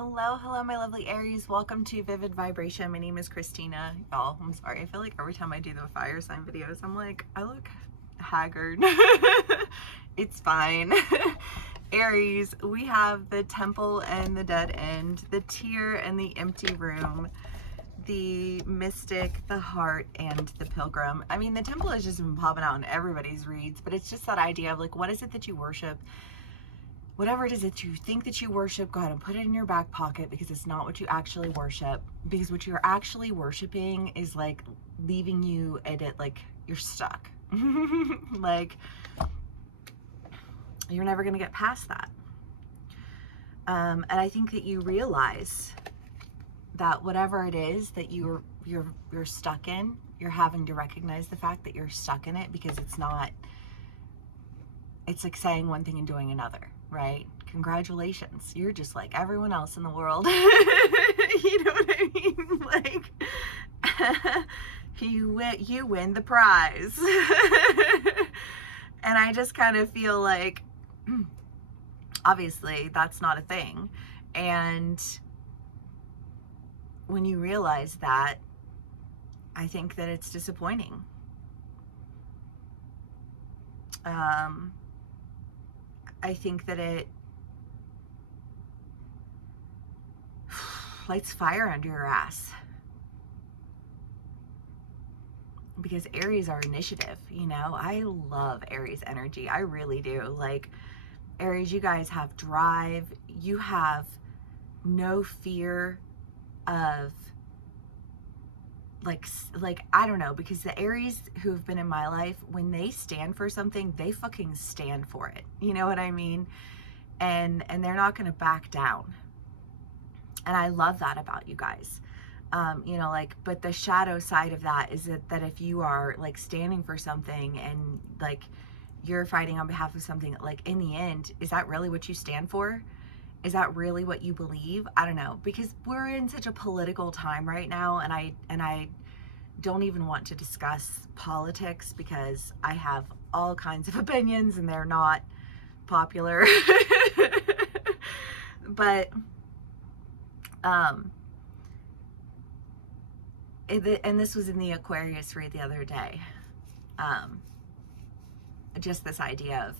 Hello, my lovely Aries. Welcome to Vivid Vibration. My name is Christina. Y'all, I'm sorry. I feel like every time I do the fire sign videos, I'm like, I look haggard. It's fine. Aries, we have the temple and the dead end, the tear and the empty room, the mystic, the heart, and the pilgrim. I mean, the temple has just been popping out in everybody's reads, but it's just that idea of like, what is it that you worship? Whatever it is that you think that you worship, go ahead and put it in your back pocket, because it's not what you actually worship. Because what you're actually worshiping is like leaving you at it, like you're stuck. Like you're never gonna get past that. And I think that you realize that whatever it is that you're stuck in, you're having to recognize the fact that you're stuck in it, because it's like saying one thing and doing another, right? Congratulations, you're just like everyone else in the world. You know what I mean? Like you win the prize. And I just kind of feel like obviously that's not a thing. And when you realize that, I think that it's disappointing. I think that it lights fire under your ass, because Aries are initiative. You know, I love Aries energy. I really do. Like, Aries, you guys have drive. You have no fear of like I don't know, because the Aries who have been in my life, when they stand for something, they fucking stand for it. You know what I mean? And they're not going to back down. And I love that about you guys. You know, like, but the shadow side of that is that if you are like standing for something and like you're fighting on behalf of something, like in the end, is that really what you stand for? Is that really what you believe? I don't know, because we're in such a political time right now, and I don't even want to discuss politics, because I have all kinds of opinions and they're not popular. But and this was in the Aquarius read the other day. Just this idea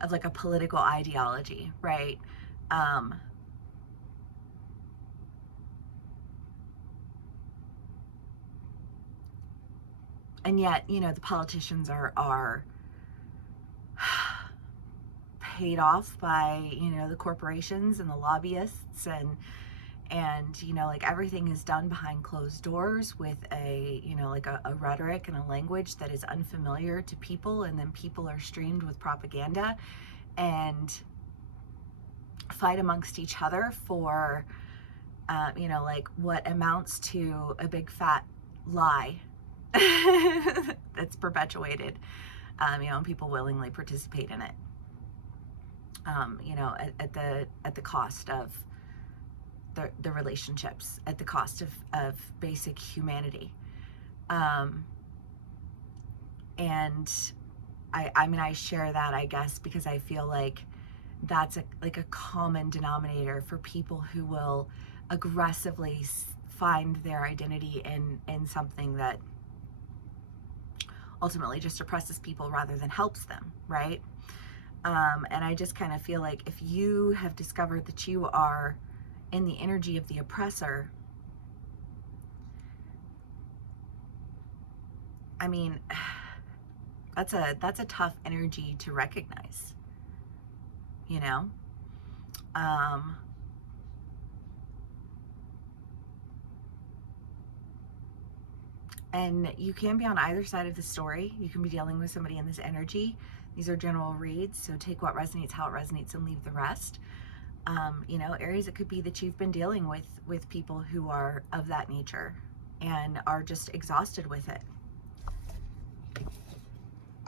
of like a political ideology, right? And yet, you know, the politicians are paid off by, you know, the corporations and the lobbyists, and you know, like everything is done behind closed doors with a, you know, like a rhetoric and a language that is unfamiliar to people, and then people are streamed with propaganda and fight amongst each other for you know, like what amounts to a big fat lie that's perpetuated, you know, and people willingly participate in it, you know, at the cost of the relationships, at the cost of basic humanity. And I mean, I share that, I guess, because I feel like that's like a common denominator for people who will aggressively find their identity in something that ultimately just oppresses people rather than helps them, right? And I just kind of feel like if you have discovered that you are in the energy of the oppressor, I mean, that's a tough energy to recognize, you know? And you can be on either side of the story. You can be dealing with somebody in this energy. These are general reads, so take what resonates, how it resonates, and leave the rest. You know, Aries, it could be that you've been dealing with people who are of that nature and are just exhausted with it.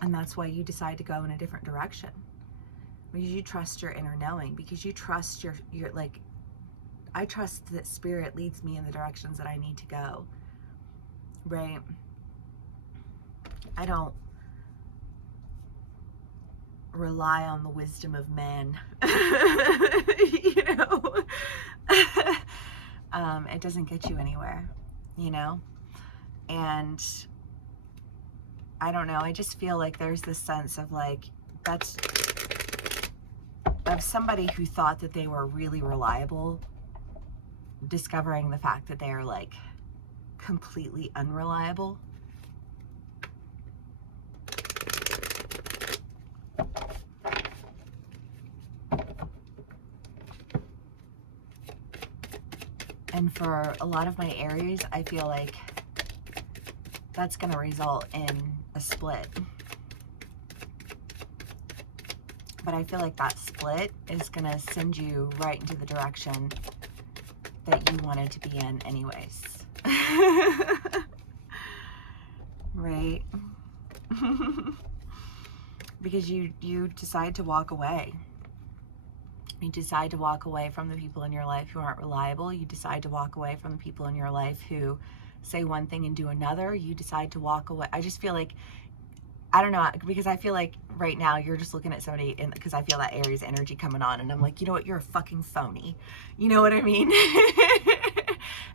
And that's why you decide to go in a different direction. Because you trust your inner knowing, because you trust your like, I trust that spirit leads me in the directions that I need to go. Right? I don't rely on the wisdom of men. You know, It doesn't get you anywhere, you know? And I don't know, I just feel like there's this sense of like, that's of somebody who thought that they were really reliable, discovering the fact that they are like completely unreliable. And for a lot of my Aries, I feel like that's going to result in a split. But I feel like that split is going to send you right into the direction that you wanted to be in anyways. Right? Because you decide to walk away. You decide to walk away from the people in your life who aren't reliable. You decide to walk away from the people in your life who say one thing and do another. You decide to walk away. I just feel like, I don't know, because I feel like right now you're just looking at somebody, because I feel that Aries energy coming on, and I'm like, you know what, you're a fucking phony. You know what I mean?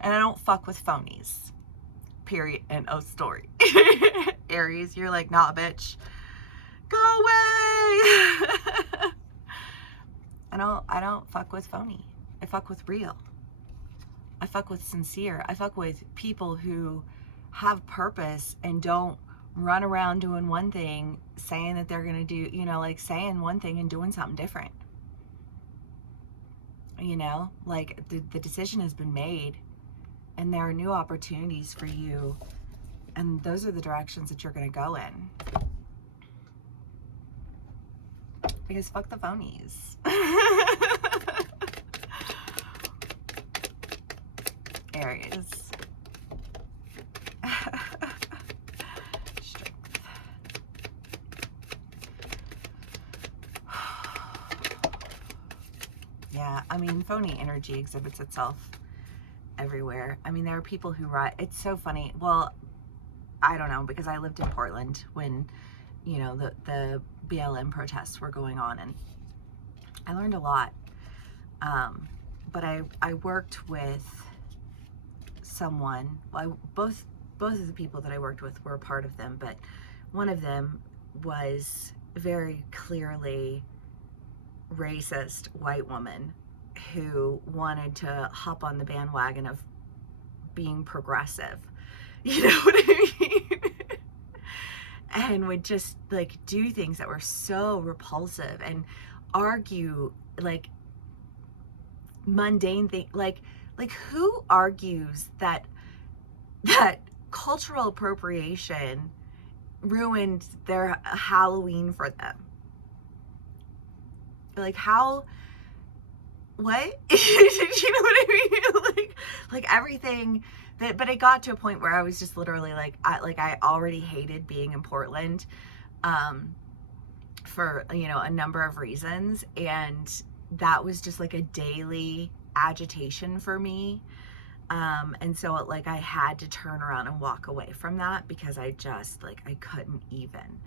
And I don't fuck with phonies. Period. End of story. Aries, you're like, nah, bitch. Go away. I don't fuck with phony. I fuck with real. I fuck with sincere. I fuck with people who have purpose and don't run around doing one thing, saying that they're gonna do, you know, like saying one thing and doing something different. You know, like the decision has been made and there are new opportunities for you, and those are the directions that you're gonna go in. Because fuck the phonies. Aries. Strength. Yeah, I mean, phony energy exhibits itself everywhere. I mean, there are people who write, it's so funny. Well, I don't know, because I lived in Portland when, you know, the BLM protests were going on, and I learned a lot. But I worked with someone, well, both of the people that I worked with were a part of them, but one of them was very clearly racist white woman who wanted to hop on the bandwagon of being progressive. You know what I mean? And would just like do things that were so repulsive and argue like mundane thing, like who argues that cultural appropriation ruined their Halloween for them? Like, how, what? You know what I mean? like everything that, but it got to a point where I was just literally like, I already hated being in Portland, for, you know, a number of reasons. And that was just like a daily agitation for me. And so like I had to turn around and walk away from that because I just like, I couldn't even,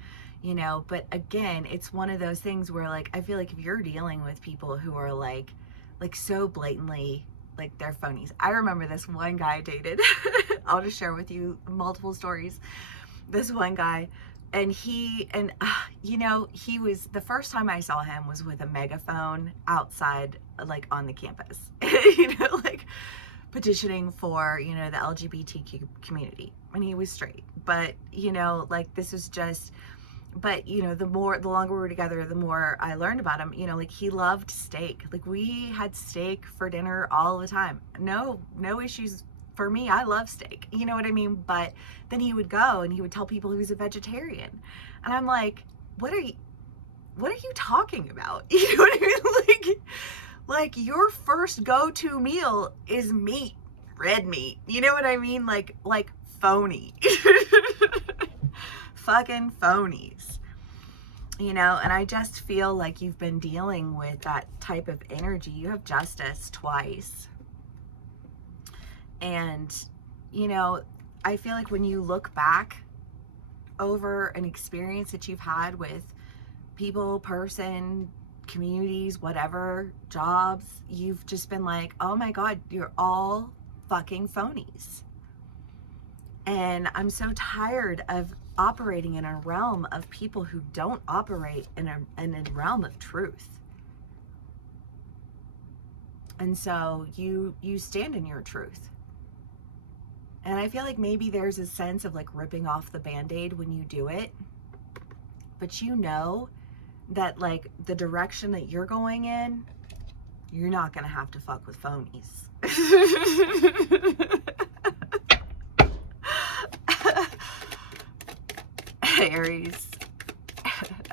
you know. But again, it's one of those things where like, I feel like if you're dealing with people who are like so blatantly, like they're phonies. I remember this one guy I dated. I'll just share with you multiple stories. This one guy, and you know, he was, the first time I saw him was with a megaphone outside, like on the campus, you know, like petitioning for, you know, the LGBTQ community, and he was straight. But, you know, like this was just, but, you know, the longer we were together, the more I learned about him. You know, like he loved steak. Like we had steak for dinner all the time. No issues for me. I love steak. You know what I mean? But then he would go and he would tell people he was a vegetarian. And I'm like, what are you talking about? You know what I mean? Like your first go-to meal is meat, red meat. You know what I mean? Like phony. Fucking phonies, you know. And I just feel like you've been dealing with that type of energy. You have justice twice, and you know, I feel like when you look back over an experience that you've had with people, person, communities, whatever, jobs, you've just been like, oh my God, you're all fucking phonies. And I'm so tired of operating in a realm of people who don't operate in a realm of truth. And so you stand in your truth. And I feel like maybe there's a sense of like ripping off the Band-Aid when you do it. But you know that like the direction that you're going in, you're not going to have to fuck with phonies. Aries.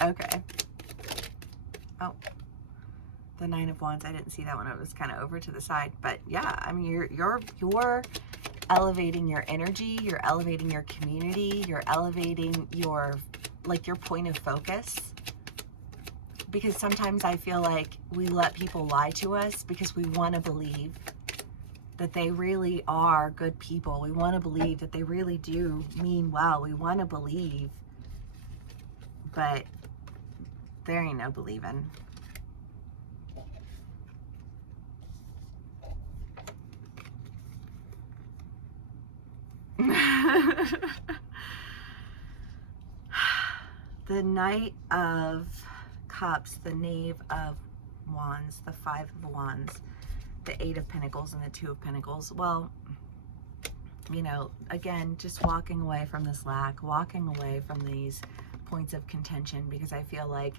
Okay. Oh, the Nine of Wands. I didn't see that one. It was kind of over to the side. But yeah, I mean, you're elevating your energy. You're elevating your community. You're elevating your point of focus. Because sometimes I feel like we let people lie to us because we want to believe that they really are good people. We want to believe that they really do mean well. We want to believe, but there ain't no believing. The Knight of Cups, the Knave of Wands, the Five of Wands, the Eight of Pentacles, and the Two of Pentacles. Well, you know, again, just walking away from this lack, walking away from these points of contention, because I feel like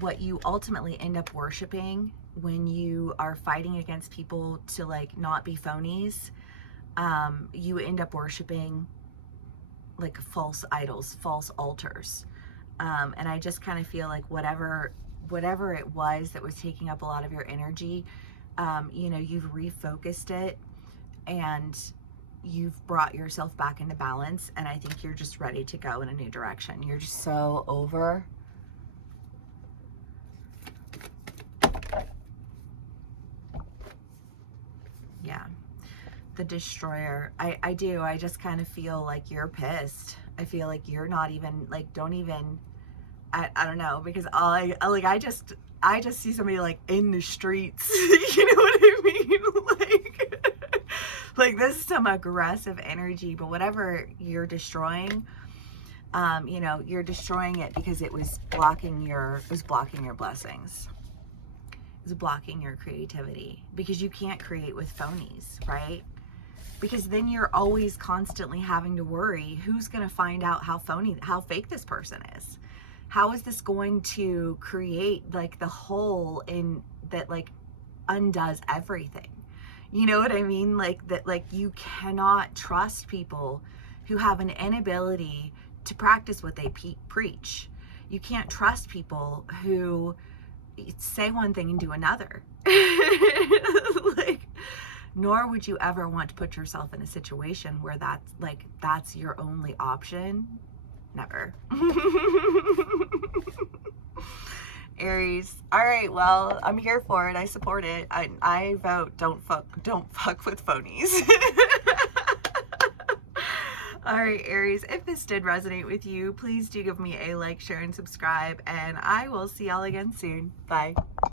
what you ultimately end up worshiping when you are fighting against people to like not be phonies, you end up worshiping like false idols, false altars. And I just kind of feel like whatever it was that was taking up a lot of your energy, you know, you've refocused it and you've brought yourself back into balance. And I think you're just ready to go in a new direction. You're just so over. Yeah. The Destroyer. I do. I just kind of feel like you're pissed. I feel like you're not even like, don't even, I don't know, because I just see somebody like in the streets. You know what I mean? Like this is some aggressive energy, but whatever you're destroying, you know, you're destroying it because it was blocking your blessings. It was blocking your creativity, because you can't create with phonies, right? Because then you're always constantly having to worry who's going to find out how fake this person is. How is this going to create like the hole in that like undoes everything? You know what I mean? Like that, like you cannot trust people who have an inability to practice what they preach. You can't trust people who say one thing and do another. Like, nor would you ever want to put yourself in a situation where that's your only option. Never. Aries. All right, well, I'm here for it. I support it. I vote don't fuck with phonies. All right, Aries, if this did resonate with you, please do give me a like, share, and subscribe, and I will see y'all again soon. Bye.